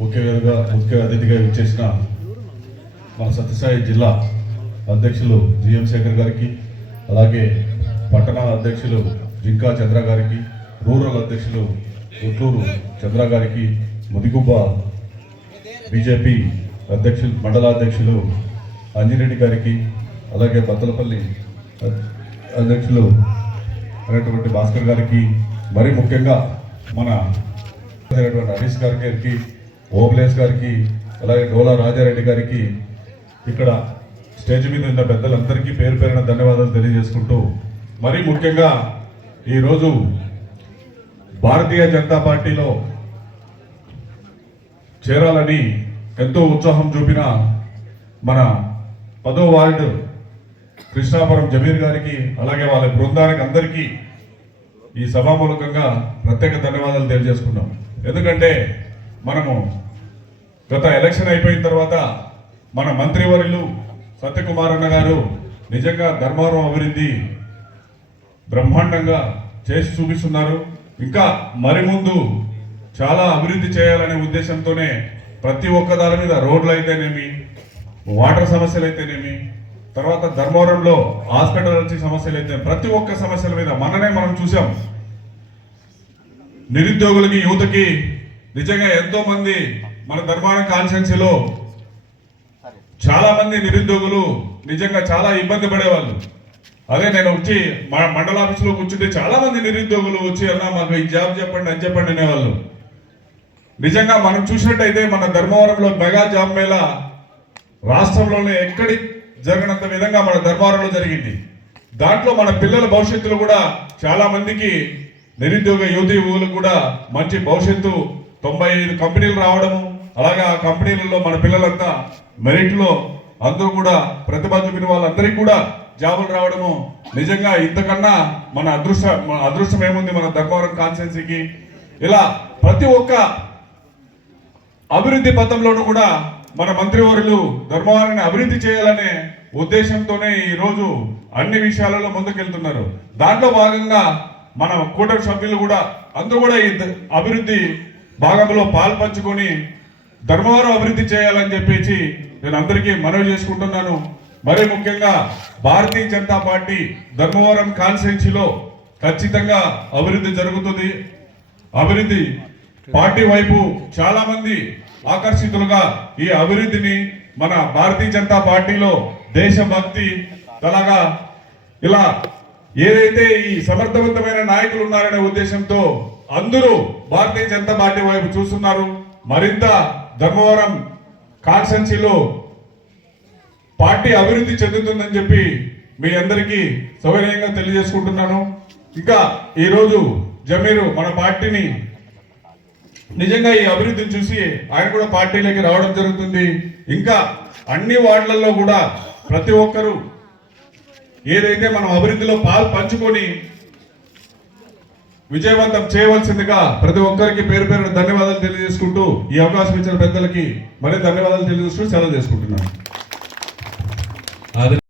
ముఖ్యంగా ముఖ్య అతిథిగా ఇచ్చేసిన మన సత్యసాయి జిల్లా అధ్యక్షులు జిఎం శేఖర్ గారికి అలాగే పట్టణ అధ్యక్షులు జింకా చంద్ర గారికి రూరల్ అధ్యక్షులు గుంటూరు చంద్ర గారికి ముదిగుబ్బ బీజేపీ అధ్యక్షులు మండలాధ్యక్షులు అంజిరెడ్డి గారికి అలాగే బత్తలపల్లి అధ్యక్షులు అయినటువంటి భాస్కర్ గారికి మరీ ముఖ్యంగా మన హరీష్ గారి గారికి ఓబులేష్ గారికి అలాగే డోలా రాజారెడ్డి గారికి ఇక్కడ స్టేజ్ మీద ఉన్న పెద్దలందరికీ పేరు పేరున ధన్యవాదాలు తెలియజేసుకుంటూ మరి ముఖ్యంగా ఈరోజు భారతీయ జనతా పార్టీలో చేరాలని ఎంతో ఉత్సాహం చూపిన మన పదో వార్డు కృష్ణాపురం జమీర్ గారికి అలాగే వాళ్ళ బృందానికి అందరికీ ఈ సభామూలకంగా ప్రత్యేక ధన్యవాదాలు తెలియజేసుకున్నాం ఎందుకంటే మనము గత ఎలక్షన్ అయిపోయిన తర్వాత మన మంత్రివర్యులు సత్యకుమార్ అన్న గారు నిజంగా ధర్మవరం అభివృద్ధి బ్రహ్మాండంగా చేసి చూపిస్తున్నారు. ఇంకా మరి ముందు చాలా అభివృద్ధి చేయాలనే ఉద్దేశంతోనే ప్రతి ఒక్క దాని మీద రోడ్లు అయితేనేమి వాటర్ సమస్యలు అయితేనేమి తర్వాత ధర్మవరంలో హాస్పిటల్ వచ్చి సమస్యలు అయితే ప్రతి ఒక్క సమస్యల మీద మననే మనం చూసాం నిరుద్యోగులకి యువతకి నిజంగా ఎంతో మంది మన ధర్మవరం కాన్స్టెన్సీలో చాలా మంది నిరుద్యోగులు నిజంగా చాలా ఇబ్బంది పడేవాళ్ళు. అదే నేను వచ్చి మా మండల ఆఫీసులో కూర్చుంటే చాలా మంది నిరుద్యోగులు వచ్చి అన్నా మాకు ఈ జాబ్ చెప్పండి అని చెప్పండి అనేవాళ్ళు. నిజంగా మనం చూసినట్టయితే మన ధర్మవరంలో మెగా జాబ్ మేళ రాష్ట్రంలోనే ఎక్కడి జరగనంత విధంగా మన ధర్మవరంలో జరిగింది. దాంట్లో మన పిల్లల భవిష్యత్తులో కూడా చాలా మందికి నిరుద్యోగ యువతి యువకులు కూడా మంచి భవిష్యత్తు తొంభై ఐదు కంపెనీలు రావడము అలాగే ఆ కంపెనీలలో మన పిల్లలంతా మెరిట్లో అందరూ కూడా ప్రతిభ చూపిన వాళ్ళందరికీ కూడా జాబులు రావడము. నిజంగా ఇంతకన్నా మన అదృష్ట మన అదృష్టం ఏముంది మన ధర్మవరం కాన్స్టెన్సీకి ఇలా ప్రతి ఒక్క అభివృద్ధి పథంలోనూ కూడా మన మంత్రివర్యులు ధర్మవరాన్ని అభివృద్ధి చేయాలనే ఉద్దేశంతోనే ఈరోజు అన్ని విషయాలలో ముందుకెళ్తున్నారు. దాంట్లో భాగంగా మన కూటమి సభ్యులు కూడా అందరూ కూడా ఈ అభివృద్ధి భాగంలో పాల్పంచుకొని ధర్మవరం అభివృద్ధి చేయాలని చెప్పేసి నేను అందరికీ మనవి చేసుకుంటున్నాను. మరి ముఖ్యంగా భారతీయ జనతా పార్టీ ధర్మవరం కాన్స్టిట్యున్సీలో ఖచ్చితంగా అభివృద్ధి జరుగుతుంది. అభివృద్ధి పార్టీ వైపు చాలా మంది ఆకర్షితులుగా ఈ అభివృద్ధిని మన భారతీయ జనతా పార్టీలో దేశభక్తి అలాగా ఇలా ఏదైతే ఈ సమర్థవంతమైన నాయకులు ఉన్నారనే ఉద్దేశంతో అందరూ భారతీయ జనతా పార్టీ వైపు చూస్తున్నారు. మరింత ధర్మవరం కాన్స్టెన్సీలో పార్టీ అభివృద్ధి చెందుతుందని చెప్పి మీ అందరికీ సౌకర్యంగా తెలియజేసుకుంటున్నాను. ఇంకా ఈరోజు జమీరు మన పార్టీని నిజంగా ఈ అభివృద్ధిని చూసి ఆయన కూడా పార్టీలోకి రావడం జరుగుతుంది. ఇంకా అన్ని వార్డులలో కూడా ప్రతి ఒక్కరూ ఏదైతే మనం అభివృద్ధిలో పాలు పంచుకొని విజయవంతం చేయవలసిందిగా ప్రతి ఒక్కరికి పేరు పేరు ధన్యవాదాలు తెలియజేసుకుంటూ ఈ అవకాశం ఇచ్చిన పెద్దలకి మరి ధన్యవాదాలు తెలియజేస్తూ సెలవు చేసుకుంటున్నాను.